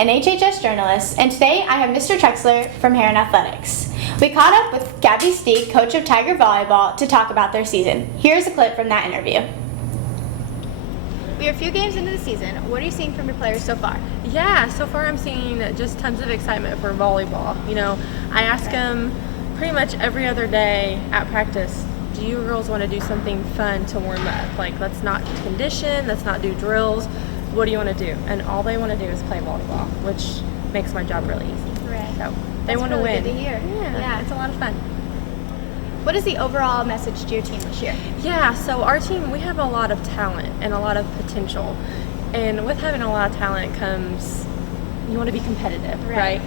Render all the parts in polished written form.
an HHS journalist, and today I have Mr. Trexler from Heron Athletics. We caught up with Gabby Steig, coach of Tiger Volleyball, to talk about their season. Here's a clip from that interview. We are a few games into the season. What are you seeing from your players so far? Yeah, so far I'm seeing just tons of excitement for volleyball. You know, I ask them pretty much every other day at practice, do you girls want to do something fun to warm up? Like, let's not condition, let's not do drills. What do you want to do? And all they want to do is play volleyball, which makes my job really easy. Right. So they want to win. Good to hear. Yeah, it's a lot of fun. What is the overall message to your team this year? Yeah, so our team, we have a lot of talent and a lot of potential. And with having a lot of talent comes, you want to be competitive, right?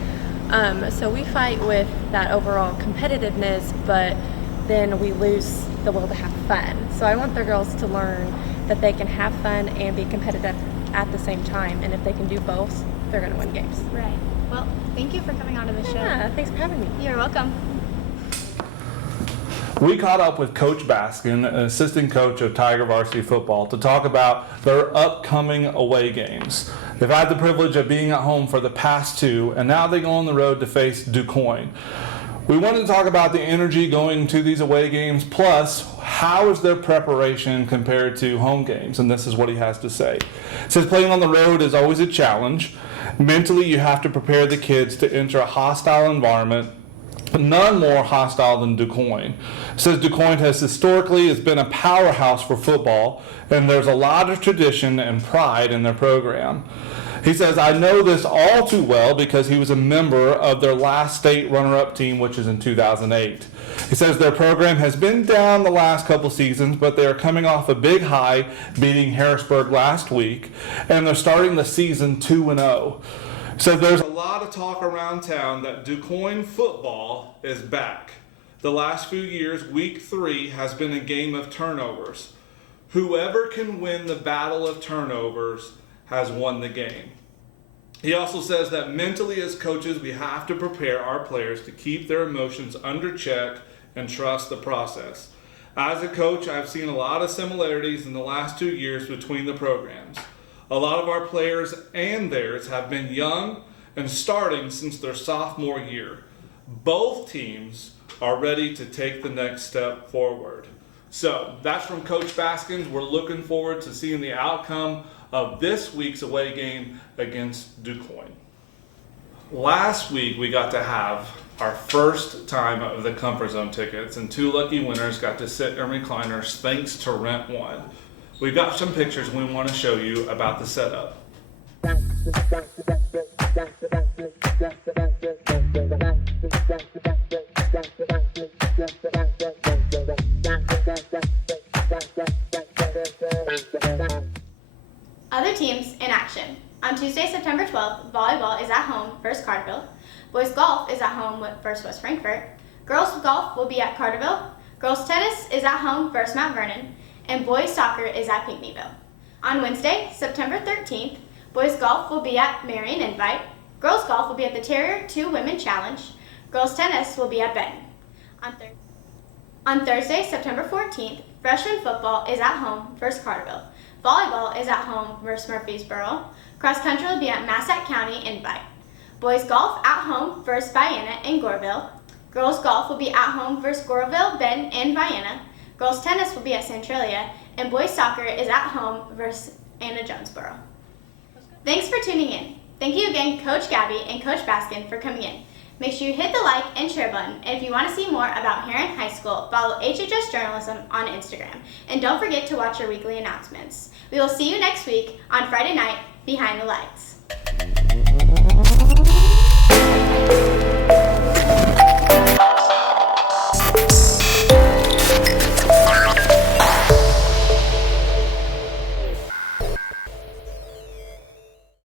So we fight with that overall competitiveness, but then we lose the will to have fun. So I want the girls to learn that they can have fun and be competitive at the same time. And if they can do both, they're going to win games. Right. Well, thank you for coming on to the show. Yeah, thanks for having me. You're welcome. We caught up with Coach Baskin, an assistant coach of Tiger Varsity football, to talk about their upcoming away games. They've had the privilege of being at home for the past two, and now they go on the road to face DuQuoin. We wanted to talk about the energy going to these away games, plus how is their preparation compared to home games, and this is what he has to say. He says playing on the road is always a challenge. Mentally, you have to prepare the kids to enter a hostile environment, none more hostile than DuQuoin. Says DuQuoin has historically been a powerhouse for football, and there's a lot of tradition and pride in their program. He says, I know this all too well because he was a member of their last state runner-up team, which is in 2008. He says their program has been down the last couple seasons, but they are coming off a big high, beating Harrisburg last week, and they're starting the season 2-0. So there's a lot of talk around town that DuQuoin football is back. The last few years, week 3 has been a game of turnovers. Whoever can win the battle of turnovers has won the game. He also says that mentally as coaches, we have to prepare our players to keep their emotions under check and trust the process. As a coach, I've seen a lot of similarities in the last 2 years between the programs. A lot of our players and theirs have been young and starting since their sophomore year. Both teams are ready to take the next step forward. So that's from Coach Baskin. We're looking forward to seeing the outcome of this week's away game against DuQuoin. Last week we got to have our first time of the Comfort Zone tickets, and 2 lucky winners got to sit in recliners thanks to Rent One. We've got some pictures we want to show you about the setup. Other teams in action. On Tuesday, September 12th, volleyball is at home versus Carterville. Boys golf is at home versus West Frankfort. Girls golf will be at Carterville. Girls tennis is at home versus Mount Vernon. And boys soccer is at Pinckneyville. On Wednesday, September 13th, boys golf will be at Marion Invite. Girls golf will be at the Terrier 2 Women Challenge. Girls tennis will be at Benton. On Thursday, September 14th, freshman football is at home versus Carterville. Volleyball is at home versus Murfreesboro. Cross country will be at Massac County Invite. Boys golf at home versus Vienna and Goreville. Girls golf will be at home versus Goreville, Benton, and Vienna. Girls tennis will be at Centralia, and boys soccer is at home versus Anna Jonesboro. Thanks for tuning in. Thank you again, Coach Gabby and Coach Baskin, for coming in. Make sure you hit the like and share button, and if you want to see more about Heron High School, follow HHS Journalism on Instagram. And don't forget to watch our weekly announcements. We will see you next week on Friday night, Behind the Lights.